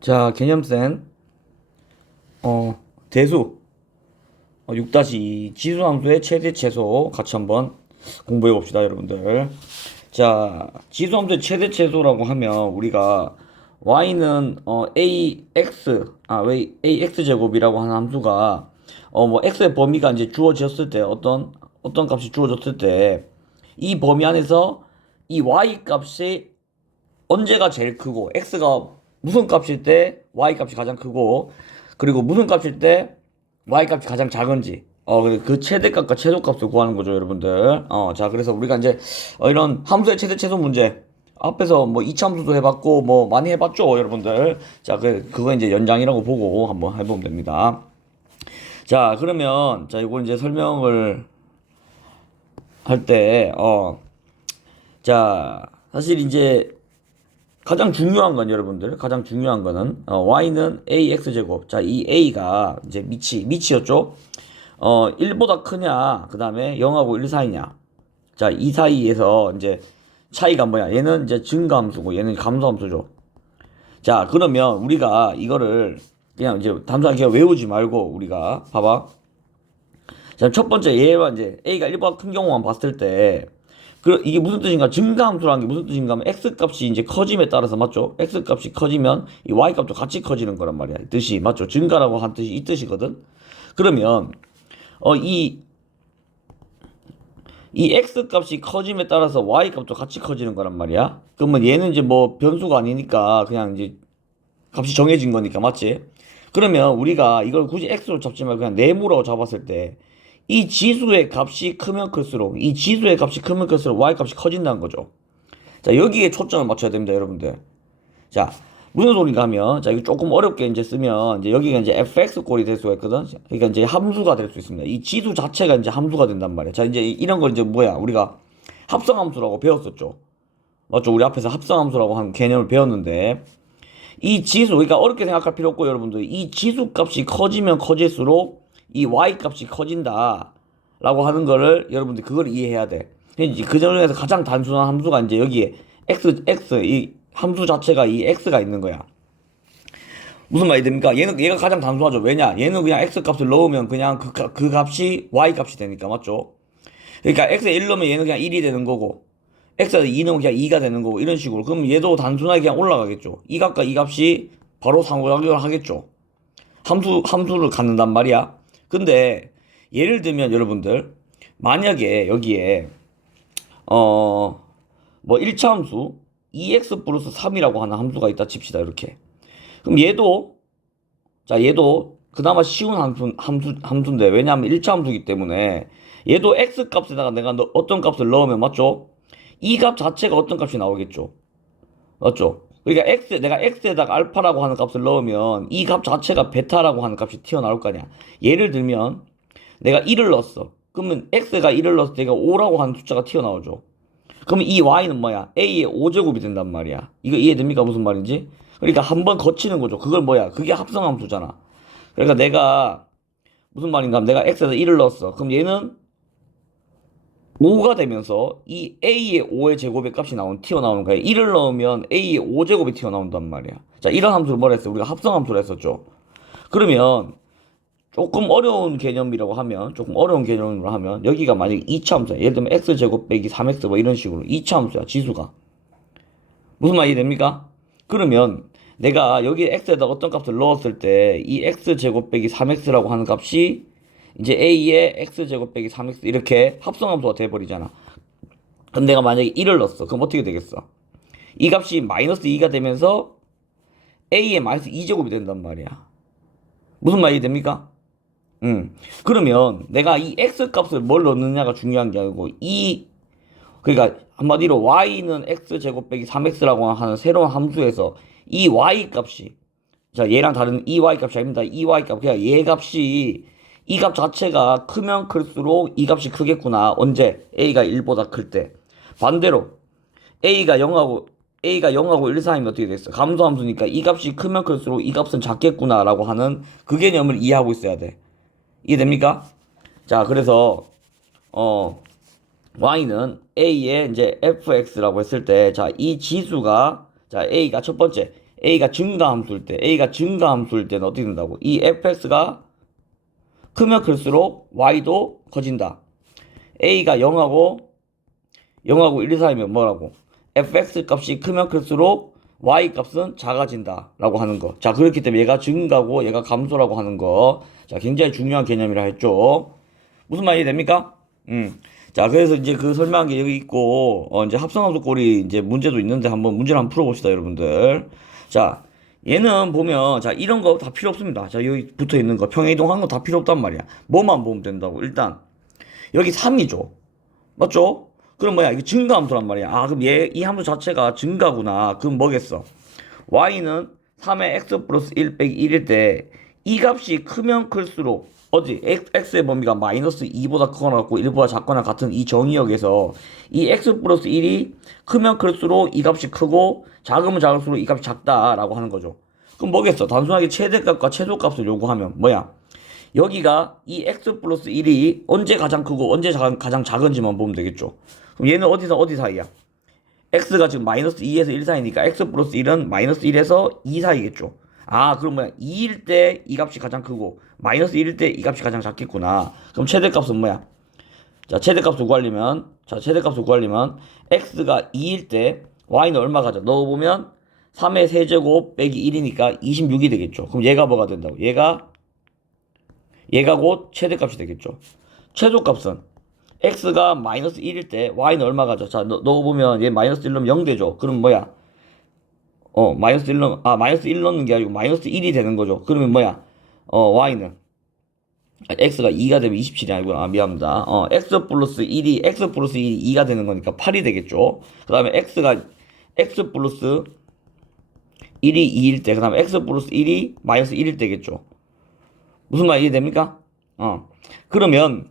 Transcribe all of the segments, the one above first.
자, 개념센 대수 6-2 지수함수의 최대 최소 같이 한번 공부해 봅시다, 여러분들. 자, 지수함수의 최대 최소라고 하면 우리가 y는 왜 ax 제곱이라고 하는 함수가 뭐 x의 범위가 이제 주어졌을 때 어떤 값이 주어졌을 때 이 범위 안에서 이 y 값이 언제가 제일 크고 x가 무슨 값일 때 y 값이 가장 크고 그리고 무슨 값일 때 y 값이 가장 작은지 그 최대값과 최소값을 구하는 거죠, 여러분들. 자, 그래서 우리가 이제 이런 함수의 최대 최소 문제 앞에서 뭐 이차함수도 해봤고 뭐 많이 해봤죠, 여러분들. 자, 그거 이제 연장이라고 보고 한번 해보면 됩니다. 자, 그러면 자, 이걸 이제 설명을 할 때 자, 사실 이제 가장 중요한 건, 여러분들, 가장 중요한 거는 y는 ax제곱. 자, 이 a가 이제 미치였죠. 1보다 크냐, 그 다음에 0하고 1 사이냐. 자, 이 사이에서 이제 차이가 뭐야? 얘는 이제 증가함수고 얘는 감소함수죠. 자, 그러면 우리가 이거를 그냥 이제 단순하게 외우지 말고 우리가 봐봐. 자, 첫 번째 얘와 이제 a가 1보다 큰 경우만 봤을 때 이게 무슨 뜻인가? 증가함수라는 게 무슨 뜻인가 하면 x값이 이제 커짐에 따라서, 맞죠? x값이 커지면 이 y값도 같이 커지는 거란 말이야. 뜻이, 맞죠? 증가라고 한 뜻이 이 뜻이거든. 그러면 이 x값이 커짐에 따라서 y값도 같이 커지는 거란 말이야. 그러면 얘는 이제 뭐 변수가 아니니까 그냥 이제 값이 정해진 거니까, 맞지? 그러면 우리가 이걸 굳이 x로 잡지 말고 그냥 네모라고 잡았을 때 이 지수의 값이 크면 클수록 y값이 커진다는 거죠. 자, 여기에 초점을 맞춰야 됩니다, 여러분들. 자, 무슨 소리인가 하면, 자, 이거 조금 어렵게 이제 쓰면, 이제 여기가 이제 fx 꼴이 될 수가 있거든. 그러니까 이제 함수가 될 수 있습니다. 이 지수 자체가 이제 함수가 된단 말이야. 자, 이제 이런 걸 이제 뭐야? 우리가 합성함수라고 배웠었죠. 맞죠? 우리 앞에서 합성함수라고 하는 개념을 배웠는데, 이 지수, 그러니까 어렵게 생각할 필요 없고, 여러분들, 이 지수 값이 커지면 커질수록 이 y 값이 커진다 라고 하는 거를 여러분들 그걸 이해해야 돼. 이제 그 중에서 가장 단순한 함수가 이제 여기에 이 함수 자체가 이 x가 있는 거야. 무슨 말이 됩니까? 얘가 가장 단순하죠. 왜냐? 얘는 그냥 x 값을 넣으면 그냥 그 값이 y 값이 되니까, 맞죠? 그러니까 x에 1 넣으면 얘는 그냥 1이 되는 거고, x에 2 넣으면 그냥 2가 되는 거고, 이런 식으로. 그럼 얘도 단순하게 그냥 올라가겠죠. 이 값과 이 값이 바로 상호작용을 하겠죠. 함수를 갖는단 말이야. 근데 예를 들면 여러분들, 만약에 여기에 뭐 1차 함수 2x 플러스 3이라고 하는 함수가 있다 칩시다. 이렇게. 그럼 얘도 그나마 쉬운 함수인데, 왜냐하면 1차 함수이기 때문에 얘도 x 값에다가 내가 어떤 값을 넣으면, 맞죠? 이 값 자체가 어떤 값이 나오겠죠. 맞죠? 그러니까 내가 x에다가 알파라고 하는 값을 넣으면 이 값 자체가 베타라고 하는 값이 튀어나올 거 아니야. 예를 들면 내가 1을 넣었어. 그러면 x가 1을 넣었을 때 5라고 하는 숫자가 튀어나오죠. 그러면 이 y는 뭐야? a의 5제곱이 된단 말이야. 이거 이해됩니까? 무슨 말인지? 그러니까 한번 거치는 거죠. 그걸 뭐야? 그게 합성함수잖아. 그러니까 내가 무슨 말인가 하면 내가 x에다 1을 넣었어. 그럼 얘는 5가 되면서 이 a의 5의 제곱의 값이 튀어나오는 거야. 1을 넣으면 a의 5제곱이 튀어나온단 말이야. 자, 이런 함수를 뭐라 했어요? 우리가 합성함수를 했었죠. 그러면 조금 어려운 개념으로 하면 여기가 만약에 2차 함수야. 예를 들면 x제곱 빼기 3x 뭐 이런 식으로 2차 함수야, 지수가. 무슨 말이 됩니까? 그러면 내가 여기 x에다 어떤 값을 넣었을 때 이 x제곱 빼기 3x라고 하는 값이 이제 a의 x제곱 빼기 3x 이렇게 합성함수가 돼버리잖아. 그럼 내가 만약에 1을 넣었어. 그럼 어떻게 되겠어? 이 값이 마이너스 2가 되면서 a의 마이너스 2제곱이 된단 말이야. 무슨 말이 됩니까? 그러면 내가 이 x 값을 뭘 넣느냐가 중요한 게 아니고 그러니까 한마디로 y는 x제곱 빼기 3x라고 하는 새로운 함수에서 이 y 값이, 자, 얘랑 다른 이 y 값이 아닙니다. 이 y 값, 그냥 얘 값이 이 값 자체가 크면 클수록 이 값이 크겠구나. 언제? a가 1보다 클 때. 반대로 a가 0하고 1 사이면 어떻게 되겠어? 감소함수니까 이 값이 크면 클수록 이 값은 작겠구나 라고 하는 그 개념을 이해하고 있어야 돼. 이해됩니까? 자, 그래서 y는 a의 이제 fx라고 했을 때, 자, 이 지수가, 자, a가 첫 번째 A가 증가함수일 때는 어떻게 된다고? 이 fx가 크면 클수록 y도 커진다. A가 0하고 1 사이면 뭐라고? fx 값이 크면 클수록 y 값은 작아진다 라고 하는 거. 자, 그렇기 때문에 얘가 증가고 얘가 감소라고 하는 거. 자, 굉장히 중요한 개념이라 했죠. 무슨 말이 됩니까? 자, 그래서 이제 그 설명한 게 여기 있고, 이제 합성함수 꼴이 이제 문제도 있는데 한번 문제를 한번 풀어봅시다, 여러분들. 자, 얘는 보면, 자, 이런 거 다 필요 없습니다. 자, 여기 붙어 있는 거, 평행이동하는 거 다 필요 없단 말이야. 뭐만 보면 된다고. 일단, 여기 3이죠. 맞죠? 그럼 뭐야? 이게 증가함수란 말이야. 아, 그럼 이 함수 자체가 증가구나. 그럼 뭐겠어? y는 3의 x 플러스 1 빼기 1일 때 이 값이 크면 클수록 어디 x의 범위가 마이너스 2보다 크거나 같고 1보다 작거나 같은 이 정의역에서 이 x 플러스 1이 크면 클수록 이 값이 크고 작으면 작을수록 이 값이 작다라고 하는 거죠. 그럼 뭐겠어? 단순하게 최대값과 최소값을 요구하면 뭐야? 여기가 이 x 플러스 1이 언제 가장 크고 언제 가장 작은지만 보면 되겠죠. 그럼 얘는 어디 사이야? x가 지금 마이너스 2에서 1 사이니까 x 플러스 1은 마이너스 1에서 2 사이겠죠. 아, 그럼 뭐야? 2일 때 이 값이 가장 크고 마이너스 1일 때 이 값이 가장 작겠구나. 그럼 최대값은 뭐야? 자, 최대값을 구하려면 x가 2일 때 y는 얼마 가져? 넣어보면 3의 세제곱 빼기 1이니까 26이 되겠죠. 그럼 얘가 뭐가 된다고? 얘가 곧 최대값이 되겠죠. 최소값은 x가 마이너스 1일 때 y는 얼마 가져? 자, 넣어보면 얘 마이너스 1 넣으면 0 되죠. 그럼 뭐야? 마이너스 1 넣는 게 아니고 마이너스 1이 되는 거죠. 그러면 뭐야? y는 x가 2가 되면 27이 아니고 미안합니다. x 플러스 1이 2가 되는 거니까 8이 되겠죠. 그 다음에 x 플러스 1이 2일 때, 그 다음에 x 플러스 1이 마이너스 1일 때겠죠. 무슨 말 이해됩니까? 그러면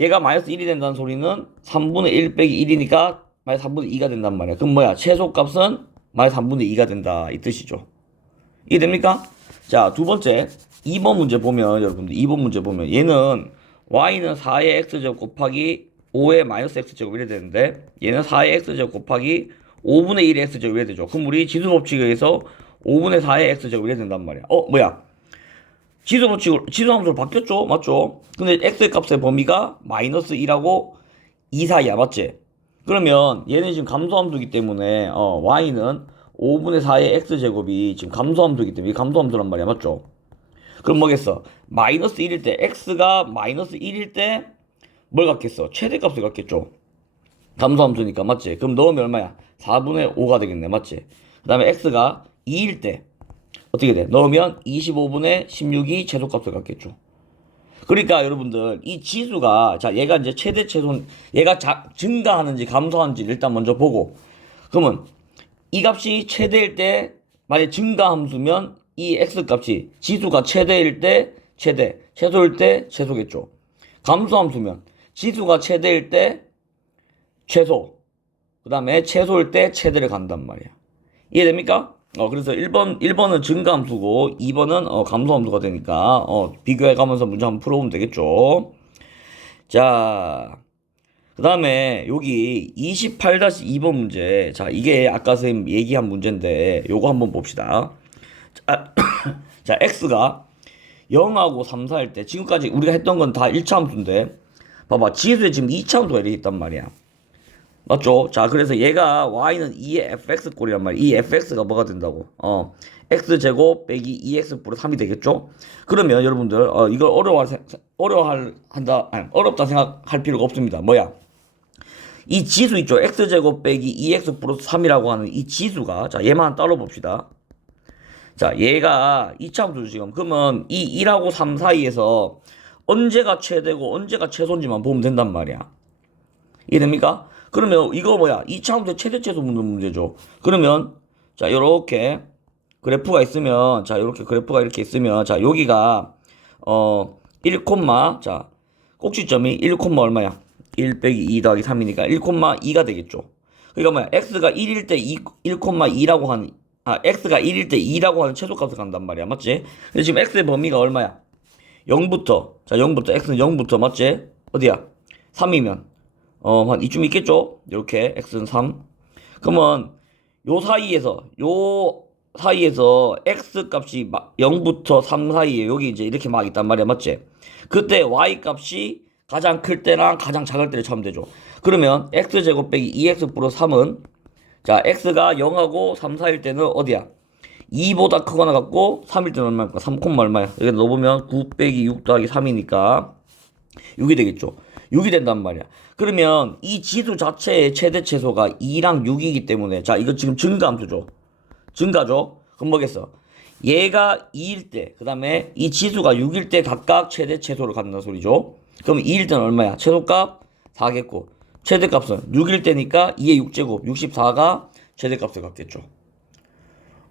얘가 마이너스 1이 된다는 소리는 3분의 1 빼기 1이니까 마이너스 3분의 2가 된단 말이야. 그럼 뭐야? 최소값은 마이너스 3분의 2가 된다. 이 뜻이죠. 이해됩니까? 자, 두 번째 2번 문제 보면 여러분들 2번 문제 보면 얘는 y는 4의 x제곱 곱하기 5의 마이너스 x제곱 이래 되는데 얘는 4의 x제곱 곱하기 5분의 1의 x제곱 이래 되죠. 그럼 우리 지수법칙에 의해서 5분의 4의 x제곱 이래 된단 말이야. 뭐야? 지수함수로 바뀌었죠? 맞죠? 근데 x의 값의 범위가 마이너스 1하고 2 사이야. 맞지? 그러면 얘는 지금 감소함수이기 때문에 y는 5분의 4의 x제곱이 지금 감소함수이기 때문에 감소함수란 말이야. 맞죠? 그럼 뭐겠어? 마이너스 1일 때 x가 마이너스 1일 때 뭘 갖겠어? 최대값을 갖겠죠? 감소함수니까. 맞지? 그럼 넣으면 얼마야? 4분의 5가 되겠네. 맞지? 그 다음에 x가 2일 때 어떻게 돼? 넣으면 25분의 16이 최소값을 갖겠죠. 그러니까 여러분들 이 지수가 자 얘가 이제 최대 최소 얘가 증가하는지 감소하는지 일단 먼저 보고 그러면 이 값이 최대일 때 만약 증가함수면 이 x 값이 지수가 최대일 때 최대 최소일 때 최소겠죠. 감소함수면 지수가 최대일 때 최소 그 다음에 최소일 때 최대를 간단 말이야. 이해됩니까? 그래서 1번은 증가함수고 2번은 감소함수가 되니까 비교해가면서 문제 한번 풀어보면 되겠죠. 자, 그 다음에 여기 28-2번 문제. 자, 이게 아까 선생님 얘기한 문제인데 요거 한번 봅시다. 자, x가 0하고 3, 4일 때 지금까지 우리가 했던 건 다 1차 함수인데 봐봐, 지수에 지금 2차 함수가 이렇게 있단 말이야. 맞죠? 자, 그래서 얘가 y는 2의 fx 꼴이란 말이야. 이 fx가 뭐가 된다고? x제곱 빼기 2x 플러스 3이 되겠죠? 그러면 여러분들 이걸 어렵다 생각할 필요가 없습니다. 뭐야? 이 지수 있죠? x제곱 빼기 2x 플러스 3이라고 하는 이 지수가 자, 얘만 따로 봅시다. 자, 얘가 2차 함수죠, 지금. 그러면 이 1하고 3 사이에서 언제가 최대고 언제가 최소인지만 보면 된단 말이야. 이해됩니까? 그러면 이거 뭐야? 2차 함수의 최대 최소 묻는 문제죠. 그러면 자, 요렇게 그래프가 있으면 자, 요렇게 그래프가 이렇게 있으면 자, 여기가 1, 자, 꼭지점이 1, 얼마야? 1 빼기 2 더하기 3이니까 1,2가 되겠죠. 그러니까 뭐야? x가 1일 때 1,2라고 하는 x가 1일 때 2라고 하는 최소값을 간단 말이야. 맞지? 근데 지금 x의 범위가 얼마야? 0부터 x는 0부터 맞지? 어디야? 3이면 한 이쯤 있겠죠? 이렇게 x는 3. 그러면 요 사이에서 요 사이에서 x 값이 막 0부터 3 사이에 여기 이제 이렇게 막 있단 말이야. 맞지? 그때 y 값이 가장 클 때랑 가장 작을 때를 찾으면 되죠. 그러면 x제곱 빼기 2x 플러스 3은 자 x가 0하고 3 사이일 때는 어디야? 2보다 크거나 같고 3일 때는 얼마일까? 3, 얼마야? 여기 넣어보면 9 빼기 6 더하기 3이니까 6이 되겠죠. 6이 된단 말이야. 그러면 이 지수 자체의 최대 최소가 2랑 6이기 때문에 자 이거 지금 증가함수죠. 증가죠. 그럼 뭐겠어? 얘가 2일 때, 그 다음에 이 지수가 6일 때 각각 최대 최소를 갖는다는 소리죠. 그럼 2일 때는 얼마야? 최소값 4겠고, 최대값은 6일 때니까 2의 6제곱, 64가 최대값을 갖겠죠.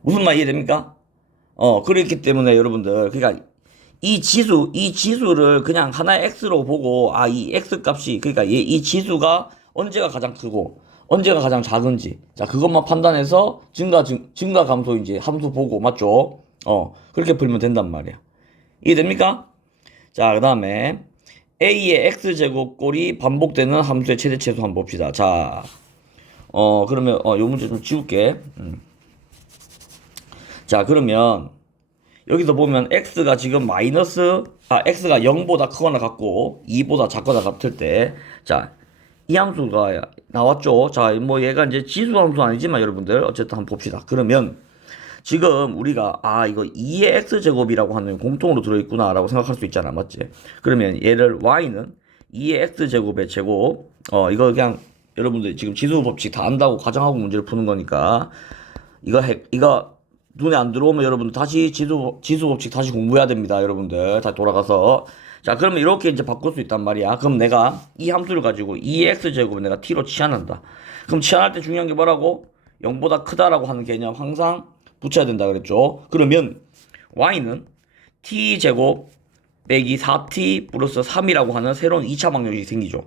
무슨 말 이해됩니까? 그렇기 때문에 여러분들, 그러니까 이 지수를 그냥 하나의 x로 보고, 이 x 값이, 그러니까 이 지수가 언제가 가장 크고, 언제가 가장 작은지. 자, 그것만 판단해서 증가 감소인지 함수 보고, 맞죠? 그렇게 풀면 된단 말이야. 이해됩니까? 자, 그 다음에 a의 x제곱 꼴이 반복되는 함수의 최대 최소 한번 봅시다. 자, 그러면, 요 문제 좀 지울게. 자, 그러면, 여기서 보면 x가 지금 x가 0보다 크거나 같고 2보다 작거나 같을 때, 자, 이 함수가 나왔죠. 자, 뭐 얘가 이제 지수 함수 아니지만 여러분들 어쨌든 한번 봅시다. 그러면 지금 우리가 이거 2의 x제곱이라고 하는 공통으로 들어있구나 라고 생각할 수 있잖아. 맞지? 그러면 얘를 y는 2의 x제곱의 제곱, 이거 그냥 여러분들 지금 지수 법칙 다 안다고 가정하고 문제를 푸는 거니까 이거 눈에 안 들어오면 여러분들 다시 지수 법칙 다시 공부해야 됩니다. 여러분들 다시 돌아가서. 자, 그러면 이렇게 이제 바꿀 수 있단 말이야. 그럼 내가 이 함수를 가지고 2x제곱을 내가 t로 치환한다. 그럼 치환할 때 중요한 게 뭐라고? 0보다 크다라고 하는 개념 항상 붙여야 된다 그랬죠. 그러면 y는 t제곱 빼기 4t 플러스 3이라고 하는 새로운 2차 방정식이 생기죠.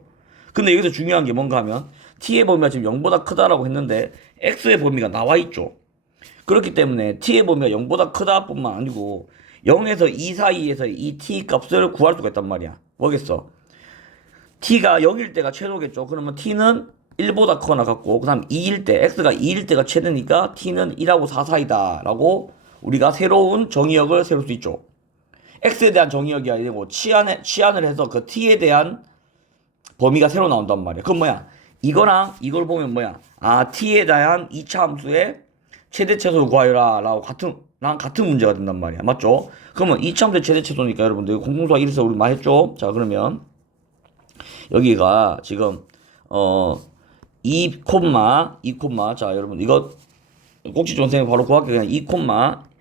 근데 여기서 중요한 게 뭔가 하면 t의 범위가 지금 0보다 크다라고 했는데 x의 범위가 나와 있죠. 그렇기 때문에 t의 범위가 0보다 크다 뿐만 아니고 0에서 2 사이에서 이 t 값을 구할 수가 있단 말이야. 뭐겠어? t가 0일 때가 최소겠죠. 그러면 t는 1보다 크거나 같고, 그 다음 2일 때, x가 2일 때가 최대니까 t는 1하고 4 사이다 라고 우리가 새로운 정의역을 세울 수 있죠. x에 대한 정의역이 아니고 치환을 해서 그 t에 대한 범위가 새로 나온단 말이야. 그럼 뭐야? 이거랑 이걸 보면 뭐야? t에 대한 2차 함수의 최대 최소를 구하여라 라고 같은 문제가 된단 말이야. 맞죠? 그러면 2차 함수의 최대 최소니까 여러분들 공통수학 1에서 우리 많이 했죠? 자, 그러면 여기가 지금 2, 자, 여러분 이거 꼭지 존생이 바로 구할게. 그냥 2,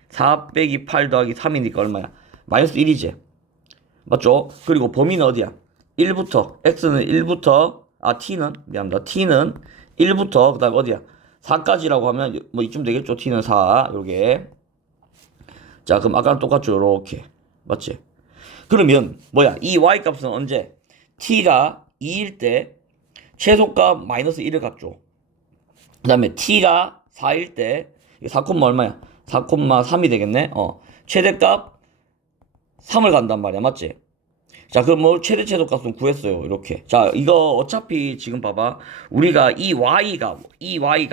4 빼기 8 더하기 3이니까 얼마야? 마이너스 1이지. 맞죠? 그리고 범위는 어디야? 1부터 x는 1부터 t는 미안합니다. t는 1부터 그 다음 어디야? 4까지라고 하면 뭐 이쯤 되겠죠. t는 4 요게. 자, 그럼 아까랑 똑같죠. 요렇게. 맞지? 그러면 뭐야? 이 y 값은 언제? t가 2일 때 최소값 마이너스 1을 갖죠. 그 다음에 t가 4일 때 4, 얼마야? 4,3이 되겠네. 최대값 3을 간단 말이야. 맞지? 자, 그럼 뭐 최소값은 구했어요. 이렇게. 자, 이거 어차피 지금 봐봐. 우리가 이 y가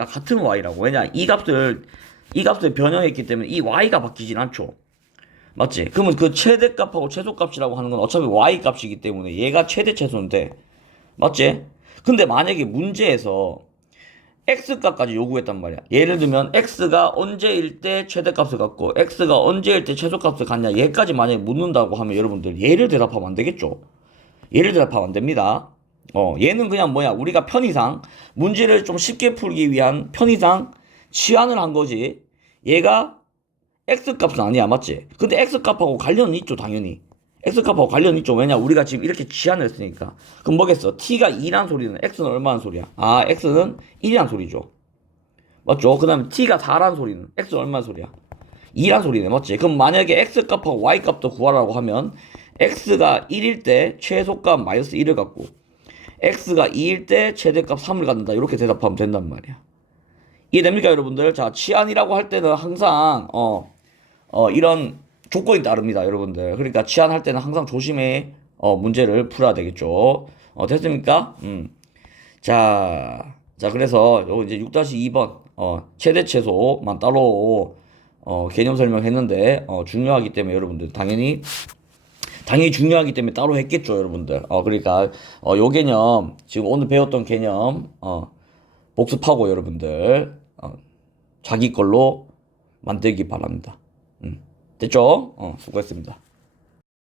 같은 y라고. 왜냐? 이 값을 변형했기 때문에 이 y가 바뀌진 않죠. 맞지? 그러면 그 최대값하고 최소값이라고 하는 건 어차피 y 값이기 때문에 얘가 최대 최소인데. 맞지? 근데 만약에 문제에서 x값까지 요구했단 말이야. 예를 들면 x가 언제일 때 최대값을 갖고 x가 언제일 때 최소값을 갖냐 얘까지 만약에 묻는다고 하면 여러분들 얘를 대답하면 안 되겠죠. 얘를 대답하면 안 됩니다. 얘는 그냥 뭐야 우리가 편의상 문제를 좀 쉽게 풀기 위한 편의상 치환을 한 거지. 얘가 x값은 아니야. 맞지? 근데 x값하고 관련은 있죠. 당연히 x값하고 관련이 있죠. 왜냐? 우리가 지금 이렇게 치환을 했으니까. 그럼 뭐겠어? t가 2란 소리는 x는 얼마란 소리야? x는 1이란 소리죠. 맞죠? 그 다음에 t가 4란 소리는 x는 얼마란 소리야? 2란 소리네. 맞지? 그럼 만약에 x값하고 y값도 구하라고 하면 x가 1일 때 최소값 마이너스 1을 갖고 x가 2일 때 최대값 3을 갖는다. 이렇게 대답하면 된단 말이야. 이해됩니까 여러분들? 자, 치환이라고 할 때는 항상 이런 조건이 따릅니다, 여러분들. 그러니까 치환할 때는 항상 조심해 문제를 풀어야 되겠죠. 됐습니까? 자, 그래서 요 이제 6-2번 최대 최소만 따로 개념 설명했는데 중요하기 때문에 여러분들 당연히 중요하기 때문에 따로 했겠죠, 여러분들. 그러니까 요 개념 지금 오늘 배웠던 개념 복습하고 여러분들 자기 걸로 만들기 바랍니다. 됐죠? 수고했습니다.